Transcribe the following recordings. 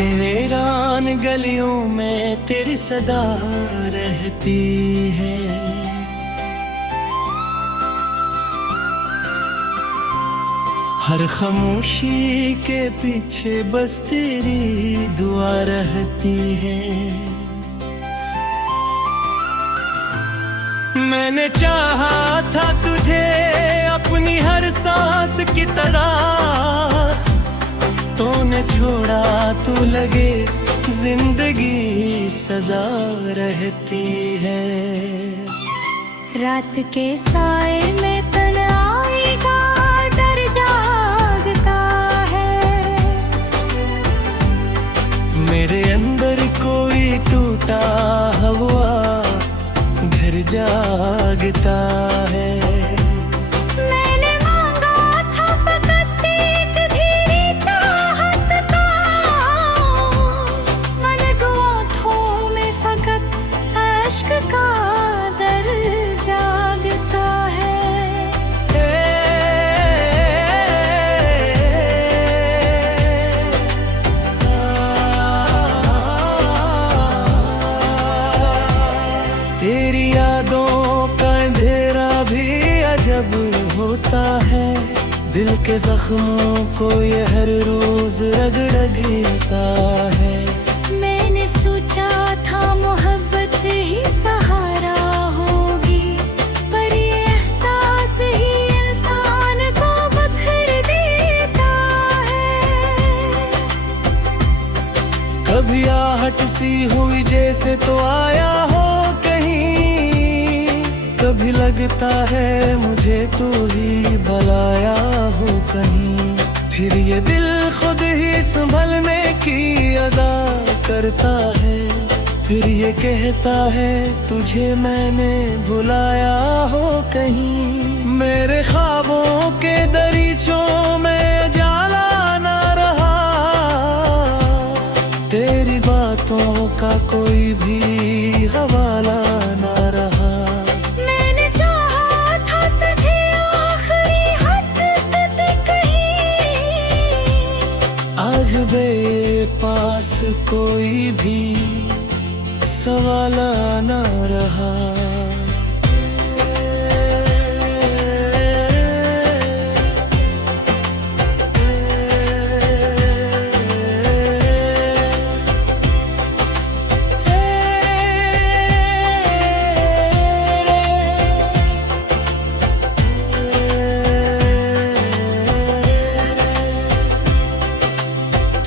के वीरान गलियों में तेरी सदा रहती है। हर खामोशी के पीछे बस तेरी दुआ रहती है। मैंने चाहा था तुझे अपनी हर सांस की तरह, तूने छोड़ा तू लगे जिंदगी सजा रहती है। रात के साए में तन्हाई का डर जागता है। मेरे अंदर कोई टूटा हुआ घर जागता है। मैंने मांगा था फकत एक धीरी चाहत का, मन गुआठों में फकत अश्क का दर जागता है। तेरी यादों का अंधेरा भी अजब होता है। दिल के जख्मों को ये हर रोज रगड़ देता है। मैंने सोचा था मोहब्बत ही सहारा होगी, पर ये एहसास ही इंसान को बखर देता है। कभी आहट सी हुई जैसे तो आया हो कहीं, कभी लगता है मुझे तू ही बुलाया हो कहीं। फिर ये दिल खुद ही संभलने की अदा करता है। फिर ये कहता है तुझे मैंने भुलाया हो कहीं। मेरे ख्वाबों के दरीचों में उजाला ना रहा, तेरी बातों का कोई भी हवाला ना रहा। मैंने चाहा था तुझे आखिरी हद तक कहीं, आग बे पास कोई भी सवाल ना रहा।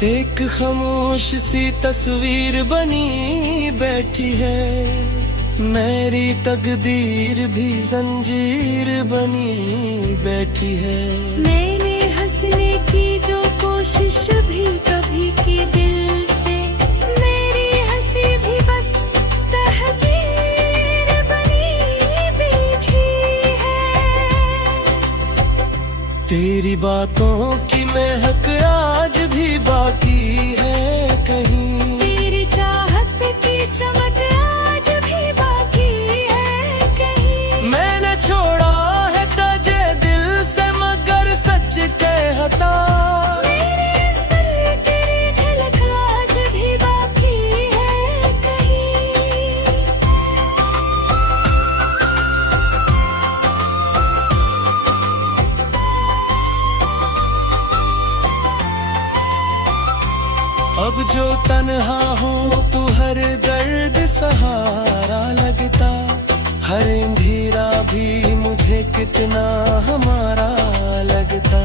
एक खामोश सी तस्वीर बनी बैठी है। मेरी तकदीर भी जंजीर बनी बैठी है। मैंने हंसने की जो कोशिश भी कभी की दिल से, मेरी हंसी भी बस तहकीर बनी बैठी है। तेरी बातों की महक आज भी बाकी है कहीं। तेरी चाहत की चमक आज भी बाकी है कहीं। मैंने छोड़ा है तुझे दिल से मगर सच कहता, मेरे अंदर तेरी झलक आज भी बाकी है कहीं। अब जो तन्हा हूँ तू हर दर्द सहारा लगता। हर अंधेरा भी मुझे कितना हमारा लगता।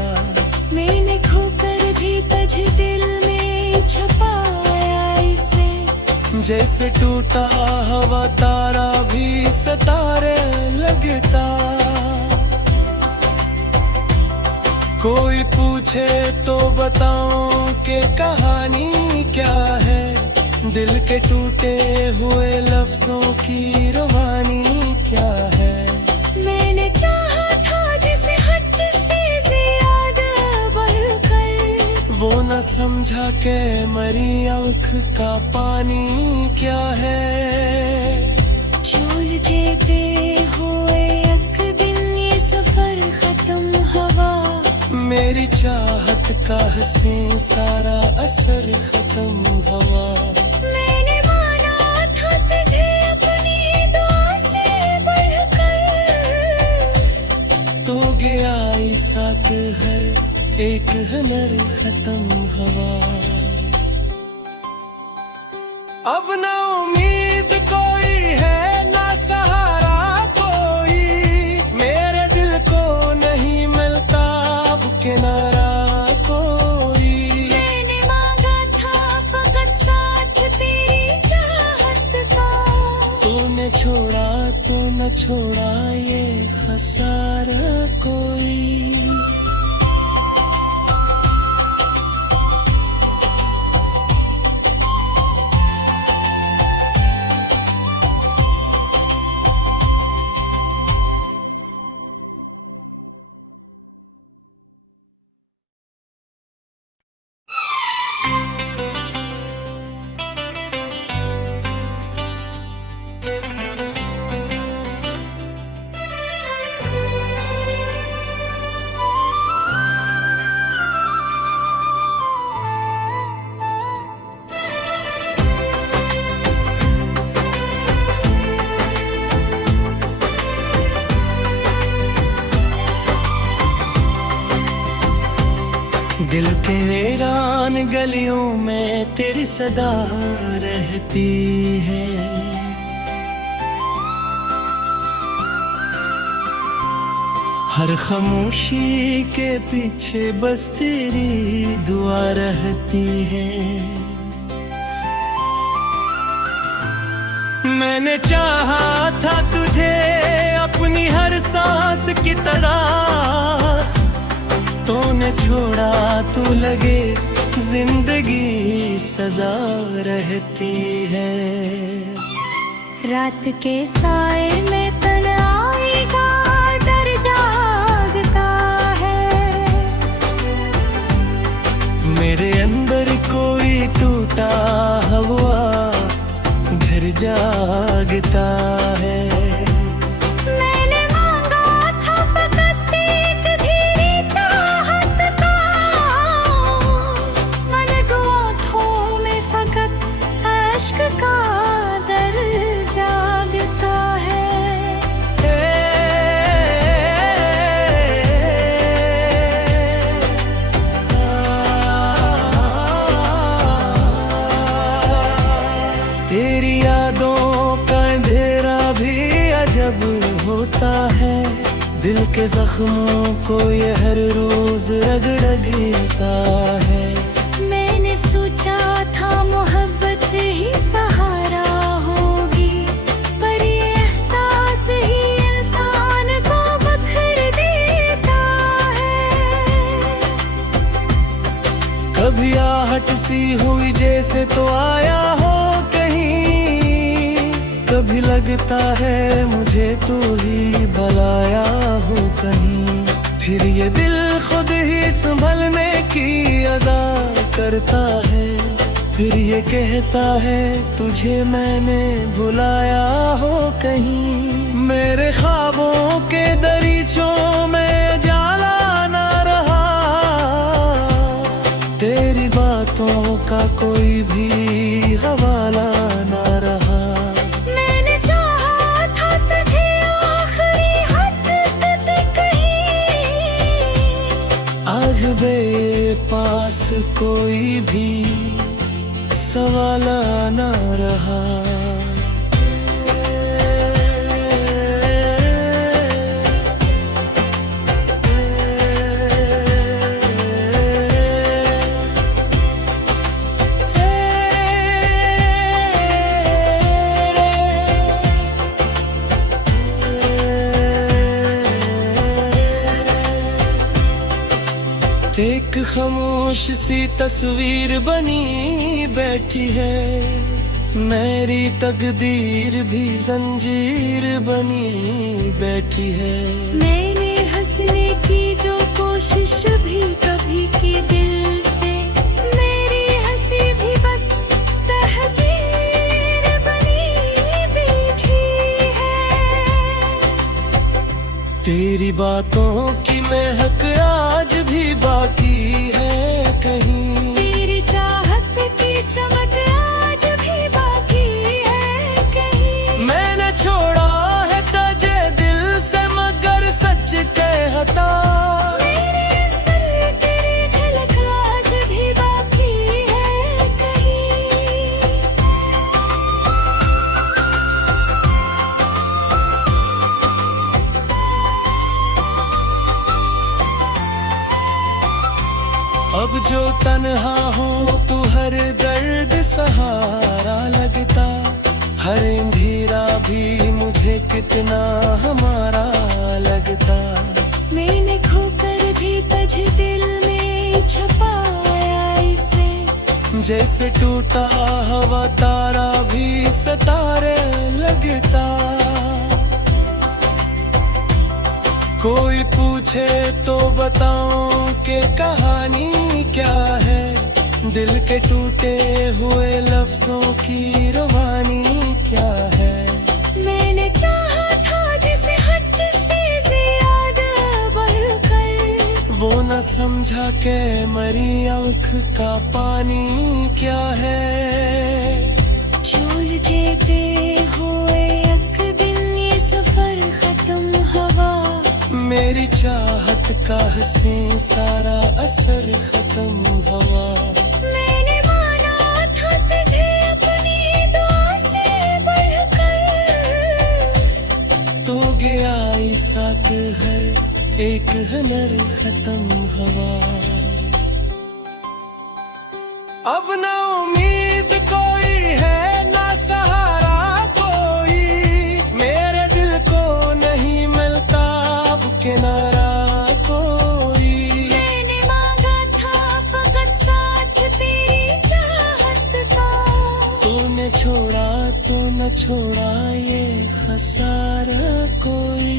मैंने खोकर भी तुझे दिल में छुपाया इसे, जैसे टूटा हवा तारा भी सितारे लगता। कोई पूछे तो बताऊं कि कहानी क्या है। दिल के टूटे हुए लफ्जों की रवानी क्या है। मैंने चाहा था जिसे हद से ज्यादा बढ़कर, वो न समझा के मरी आँख का पानी क्या है। चूर जेते हुए एक दिन ये सफर खत्म हवा, मेरी चाहत का हसीन सारा असर खत्म अंदर खत्म हवा। अब ना उम्मीद कोई है ना सहारा कोई, मेरे दिल को नहीं मिलता अब किनारा कोई। मैंने मांगा था फकत साथ तेरी चाहत का, तूने छोड़ा तो न छोड़ा ये खसारा कोई। दिल के वीरान गलियों में तेरी सदा रहती है, हर खामोशी के पीछे बस तेरी दुआ रहती है। मैंने चाहा था तुझे अपनी हर सांस की तरह, तूने छोड़ा तू लगे जिंदगी सजा रहती है। रात के साए में तन्हाई का डर जागता है, मेरे अंदर कोई टूटा हुआ घर जागता है। तेरी यादों का अंधेरा भी अजब होता है, दिल के जख्मों को ये हर रोज रगड़ देता है। मैंने सोचा था मोहब्बत ही सहारा होगी, पर ये एहसास ही इंसान को बखर देता है। कभी आहट सी हुई जैसे तो आया हो कहीं, कभी लगता है मुझे तू ही बुलाया हो कहीं। फिर ये दिल खुद ही संभलने की अदा करता है, फिर ये कहता है तुझे मैंने भुलाया हो कहीं। मेरे ख्वाबों के दरीचों में जाला ना रहा, तेरी बातों का कोई भी हवाला ना रहा। मैंने चाहा था तुझे आखिरी हद तक कहीं, आग बे पास कोई भी सवाला ना रहा। एक खामोश सी तस्वीर बनी बैठी है, मेरी तकदीर भी जंजीर बनी बैठी है। मैंने हंसने की जो कोशिश भी कभी की दिल से, मेरी हंसी भी बस तहकीर बनी बैठी है। तेरी बातों की महक आज भी बाकी है कहीं, तेरी चाहत की चमक आज भी बाकी है कहीं। मैंने छोड़ा है तुझे दिल से मगर सच कहता, मेरे अंदर तेरी झलक प्यारा लगता, हर अंधेरा भी मुझे कितना हमारा लगता। मैंने खोकर भी तुझे दिल में छपाया इसे, जैसे टूटा हवा तारा भी सितारे लगता। कोई पूछे तो बताऊं कि कहानी क्या है, दिल के टूटे हुए लफ्जों की रवानी क्या है। मैंने चाहा था जिसे हद से ज्यादा बढ़कर, वो न समझा के मरी आँख का पानी क्या है। चोर जेते हुए एक दिन ये सफर खत्म हवा, मेरी चाहत का हसीन सारा असर खत्म हुआ। मैंने माना था तुझे अपनी दुआ से बढ़कर, तो गया इसाक हर एक हनर खत्म हुआ। अब ना उम्मीद कोई है ना सहारा कोई, मेरे दिल को नहीं मिलता अब किनारा कोई। मैंने मांगा था फकत साथ तेरी चाहत का, तूने छोड़ा तो न छोड़ा ये खसारा कोई।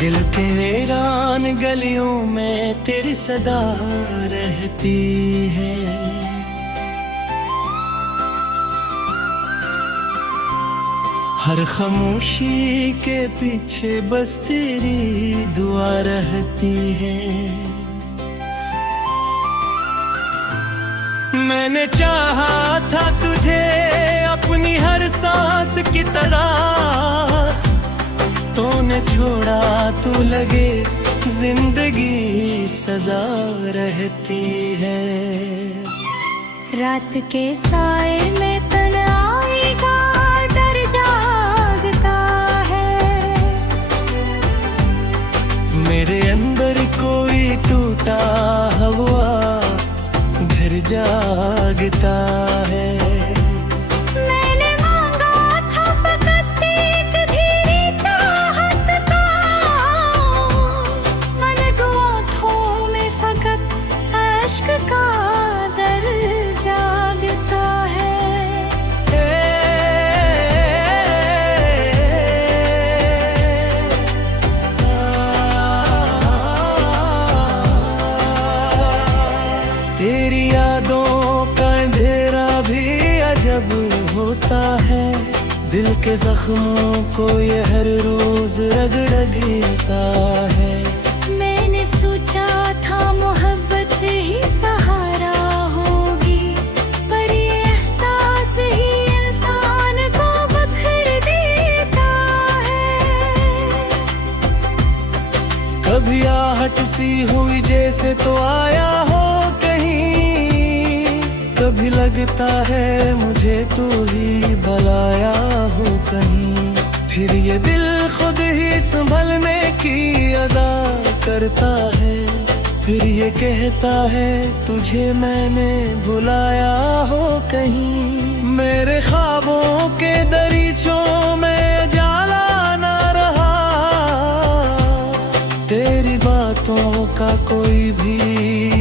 दिल के वीरान गलियों में तेरी सदा रहती है, हर खामोशी के पीछे बस तेरी दुआ रहती है। मैंने चाहा था तुझे अपनी हर सांस की तरह, तूने छोड़ा तो लगे जिंदगी सजा रहती है। रात के साए में तन्हाई का डर जागता है, मेरे अंदर कोई टूटा हुआ घर जागता है। मैंने मांगा था फकत एक धीरी चाहत का, मन गुआठों में फकत अश्क का दर जागता है। तेरी यादों का अंधेरा भी अजब होता है, दिल के जख्मों को ये हर रोज रगड़ देता है। मैंने सोचा था मोहब्बत ही सहारा होगी, पर ये एहसास ही इंसान को बखर देता है। कभी आहट सी हुई जैसे तो आया हो कहीं, कभी लगता है मुझे तू ही बुलाया हो कहीं। फिर ये दिल खुद ही संभलने की अदा करता है, फिर ये कहता है तुझे मैंने भुलाया हो कहीं। मेरे ख्वाबों के दरीचों में उजाला ना रहा, तेरी बातों का कोई भी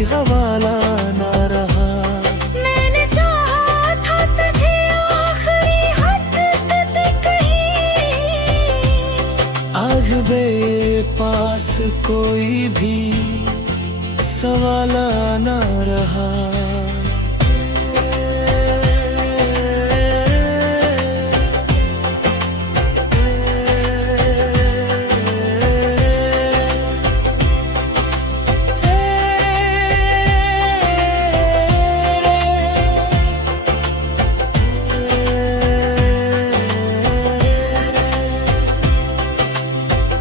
हवाला ना रहा। मैंने चाहा था तुझे आखिरी हद तक कहीं, आग बे पास कोई भी सवाल ना रहा।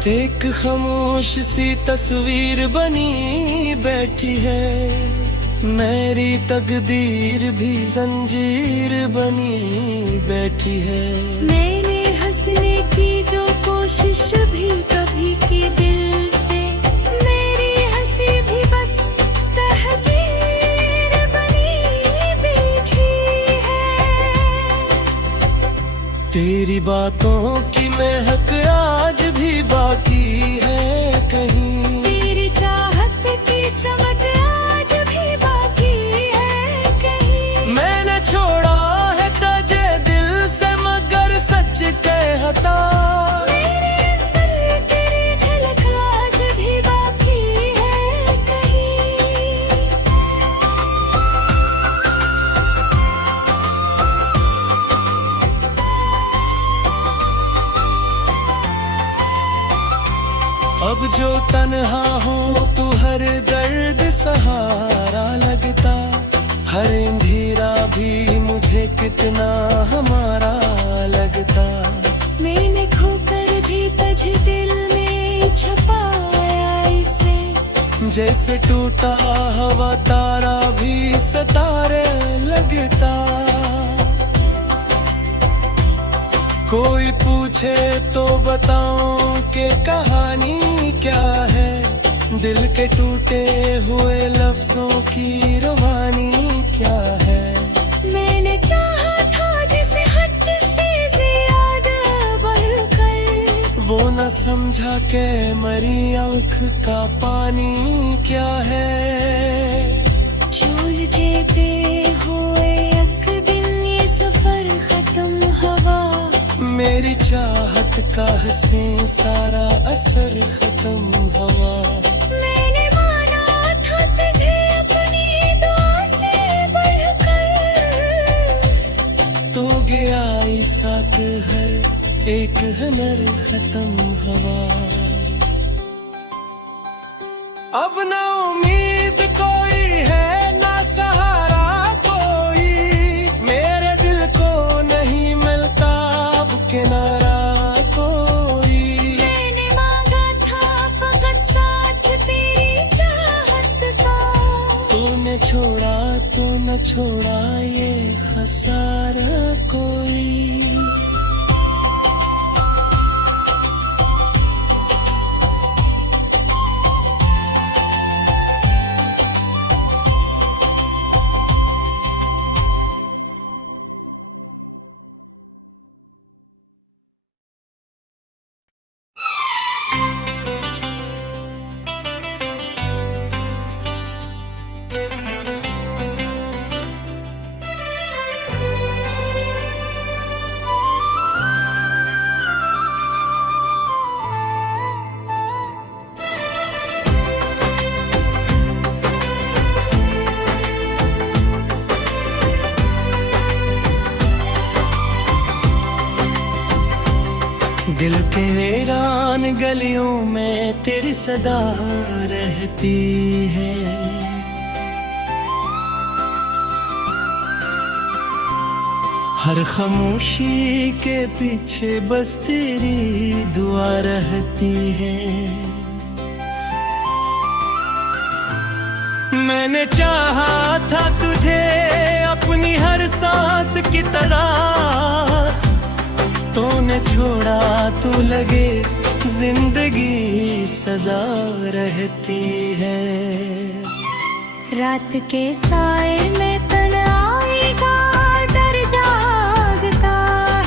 एक खामोश सी तस्वीर बनी बैठी है, मेरी तकदीर भी जंजीर बनी बैठी है। मैंने हंसने की जो कोशिश भी कभी की दिल से, मेरी हंसी भी बस तहदीर बनी बैठी है। तेरी बातों की महक आज भी बाकी है कहीं, तेरी चाहत की चमक आज भी बाकी है कहीं। मैंने छोड़ा है तुझे दिल से मगर सच कहता, मेरे अंदर तेरी झलक आज भी बाकी है कहीं। अब जो तन्हा हूँ तू हर दर्द सहारा लगता, हर अंधेरा भी मुझे कितना हमारा लगता। मैंने खोकर भी तुझे दिल में छपाया इसे, जैसे टूटा हवा तारा भी सितारे लगता। कोई पूछे तो बताऊं कि कहानी क्या है, दिल के टूटे हुए लफ्जों की रवानी क्या है। मैंने चाहा था जिसे हद से ज्यादा बढ़कर, वो न समझा के मरी आँख का पानी क्या है। सोचते हुए एक दिन ये सफर खत्म हुआ, मेरी चाहत का हसीन सारा असर खत्म हुआ। मैंने माना था तुझे अपनी दुआ से बढ़कर, तो गया इसाक हर एक हुनर खत्म हुआ। अब ना उम्मीद कोई है ना सहारा कोई, मेरे दिल को नहीं मिलता अब किनारा कोई। मैंने मांगा था फकत साथ तेरी चाहत का, तूने छोड़ा तो न छोड़ा ये खसारा कोई। दिल के वीरान गलियों में तेरी सदा रहती है, हर खामोशी के पीछे बस तेरी दुआ रहती है। मैंने चाहा था तुझे अपनी हर सांस की तरह, तूने छोड़ा तो लगे जिंदगी सजा रहती है। रात के साए में तन्हाई का डर जागता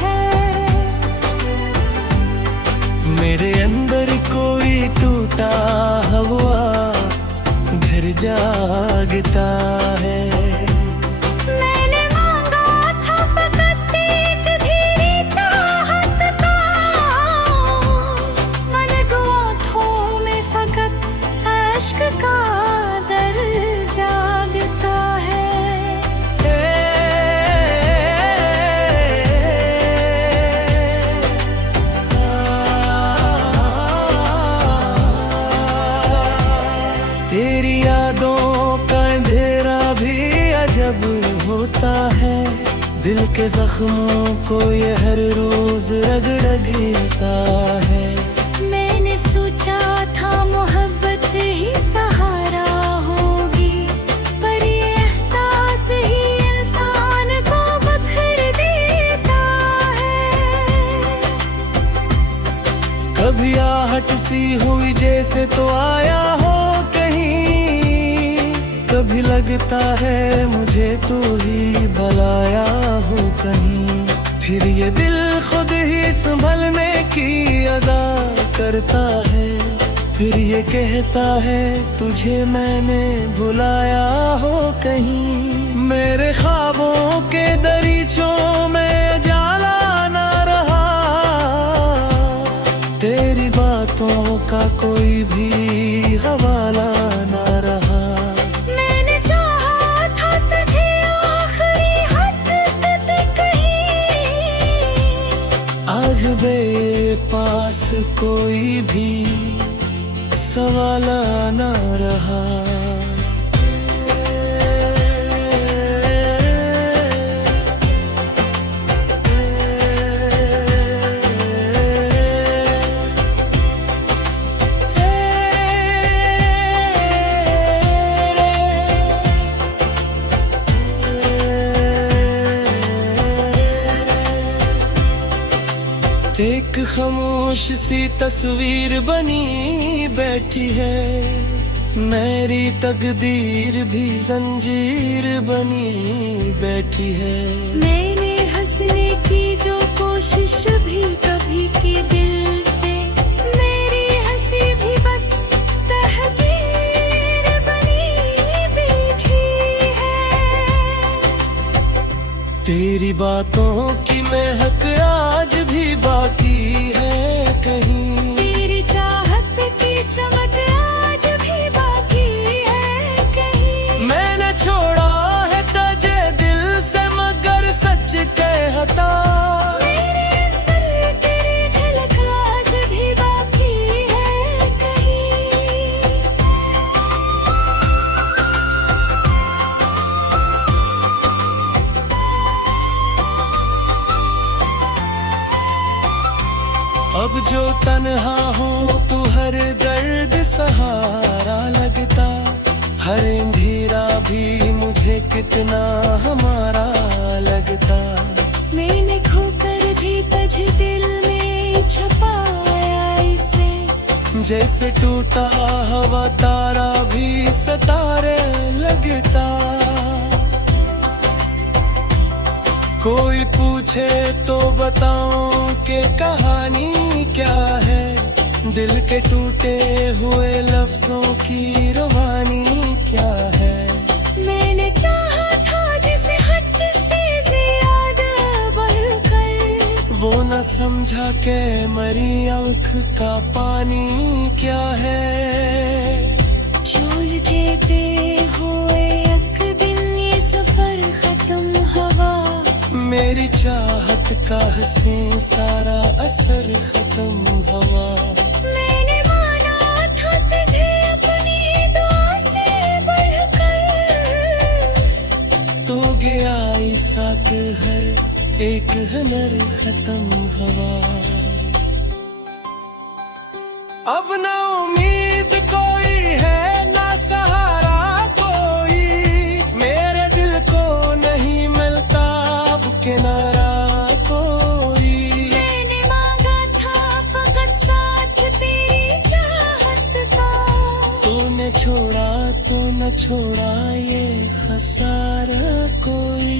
है, मेरे अंदर कोई टूटा हुआ घर जागता है। मैंने मांगा था फकत एक धीरी चाहत का, मन गुआठों में फकत अश्क का दर जागता है। तेरी यादों का अंधेरा भी अजब होता है, दिल के जख्मों को ये हर रोज रगड़ देता है। मैंने सोचा था मोहब्बत ही सहारा होगी, पर ये एहसास ही इंसान को बखर देता है। कभी आहट सी हुई जैसे तो आया हो कहीं, कभी लगता है मुझे तू ही बुलाया हो कहीं। फिर ये दिल खुद ही संभलने की अदा करता है, फिर ये कहता है तुझे मैंने भुलाया हो कहीं। मेरे ख्वाबों के दरीचों में उजाला ना रहा, तेरी बातों का कोई भी हवाला ना रहा। मैंने चाहा था तुझे आखिरी हद तक कहीं, आग बे पास कोई भी सवाल ना रहा। एक खामोश सी तस्वीर बनी बैठी है, मेरी तकदीर भी जंजीर बनी बैठी है। मैंने हंसने की जो कोशिश भी कभी की दिल से, मेरी हंसी भी बस तहदीर बनी बैठी है। तेरी बातों की महक आज भी बाकी है कहीं, तेरी चाहत की चमक आज भी बाकी है कहीं। मैंने छोड़ा है तुझे दिल से मगर सच कहता, मेरे अंदर तेरी झलक आज भी बाकी है कहीं। अब जो तन्हा हूँ तू हर दर्द सहारा लगता, हर अंधेरा भी मुझे कितना हमारा लगता। मैंने खोकर भी तुझे दिल में छपाया इसे, जैसे टूटा हवा तारा भी सितारे लगता। कोई पूछे तो बताऊं कि कहानी क्या है, दिल के टूटे हुए लफ्जों की रवानी क्या है। मैंने चाहा था जिसे हद से ज्यादा बढ़कर, वो न समझा के मरी आँख का पानी क्या है। सोचते हुए एक दिन ये सफर खत्म हुआ, मेरी चाहत का हसीन सारा असर खत्म हुआ। मैंने माना था तुझे अपनी दुआ से बढ़कर, तो गया इसाक हर एक हुनर खत्म हुआ। अब ना उम्मीद कोई है ना सहारा कोई, मेरे दिल को नहीं मिलता अब किनारा कोई। मैंने मांगा था फकत साथ तेरी चाहत का, तूने छोड़ा तो न छोड़ा ये खसारा कोई।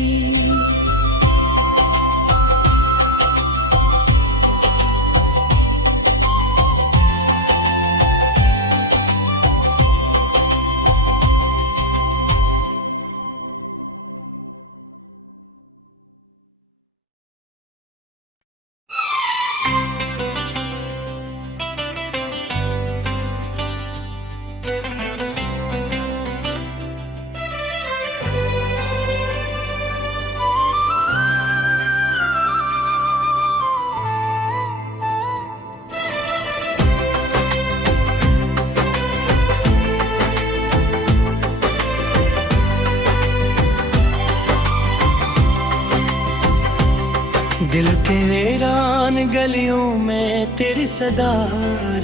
दिल के वीरान गलियों में तेरी सदा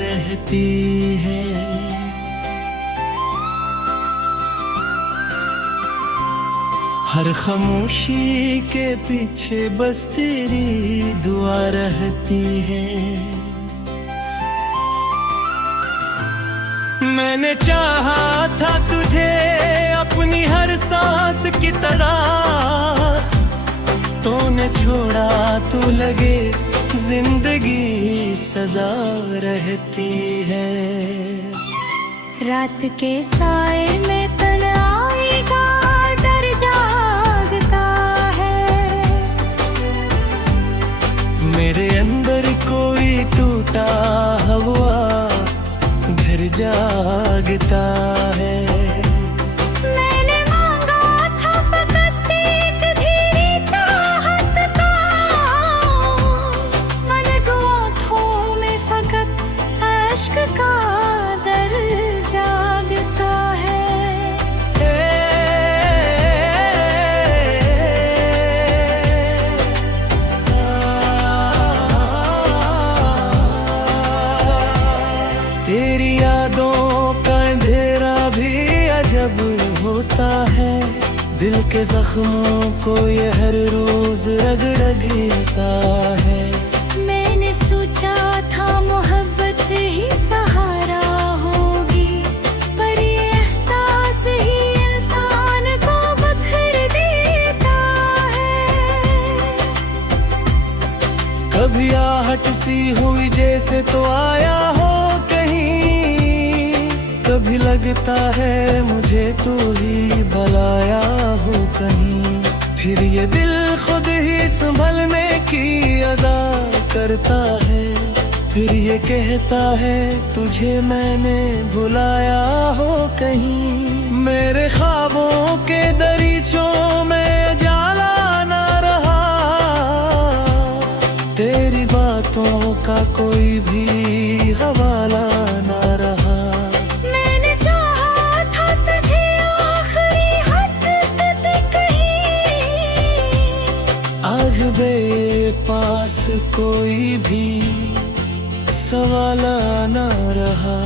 रहती है। हर खामोशी के पीछे बस तेरी दुआ रहती है। मैंने चाहा था तुझे अपनी हर सांस की तरह, तूने छोड़ा तू लगे जिंदगी सजा रहती है। रात के साए में तन आएगा डर जागता है। मेरे अंदर कोई टूटा हुआ घर जागता है। मैंने मांगा था फकत एक धीरी चाहत का, मन गुआठों में फकत अश्क का दर जागता है। तेरी यादों का अंधेरा भी अजब होता है। दिल के जख्मों को ये हर रोज रगड़ देता है। मैंने सोचा था मोहब्बत ही सहारा होगी, पर ये एहसास ही इंसान को बखर देता है। कभी आहट सी हुई जैसे तो आया हो कहीं, कभी लगता है मुझे तू ही बुलाया हो कहीं। फिर ये दिल खुद ही संभलने की अदा करता है। फिर ये कहता है तुझे मैंने भुलाया हो कहीं। मेरे ख्वाबों के दरीचों में उजाला ना रहा, तेरी बातों का कोई भी हवाला ना रहा। मैंने चाहा था तुझे आखिरी हद तक कहीं, आग बे पास कोई भी सवाला ना रहा।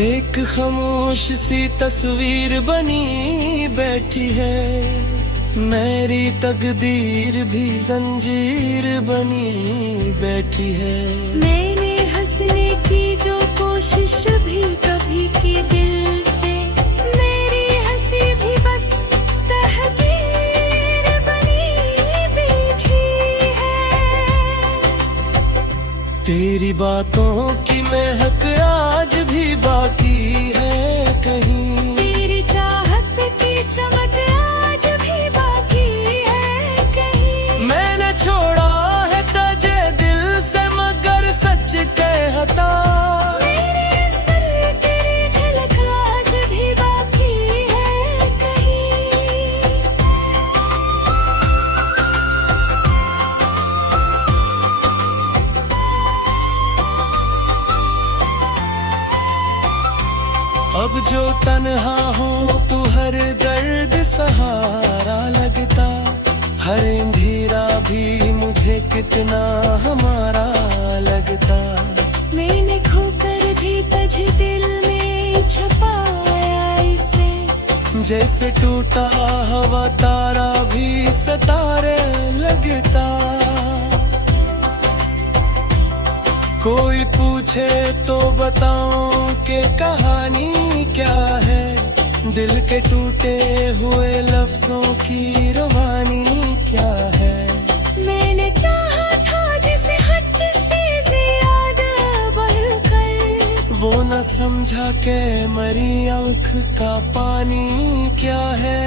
एक खामोश सी तस्वीर बनी बैठी है। मेरी तकदीर भी जंजीर बनी बैठी है। मैंने हंसने की जो कोशिश भी कभी की दिल से, मेरी हंसी भी बस तहदीर बनी बैठी है। तेरी बातों की महक आज भी बाकी है कहीं। तेरी चाहत की चमक आज भी बाकी है कहीं। मैंने छोड़ा है तुझे दिल से मगर सच कहता, मेरे अंदर तेरी झलक आज भी बाकी है कहीं। अब जो तन्हा हूँ तू हर दर्द सहारा लगता। हर अंधेरा भी मुझे कितना हमारा लगता। मैंने खोकर भी तुझे दिल में छपाया इसे, जैसे टूटा हवा तारा भी सितारे लगता। कोई पूछे तो बताऊं कि कहानी क्या है। दिल के टूटे हुए लफ्जों की रवानी क्या है। मैंने चाहा था जिसे हद से ज्यादा बढ़कर, वो न समझा के मरी आंख का पानी क्या है।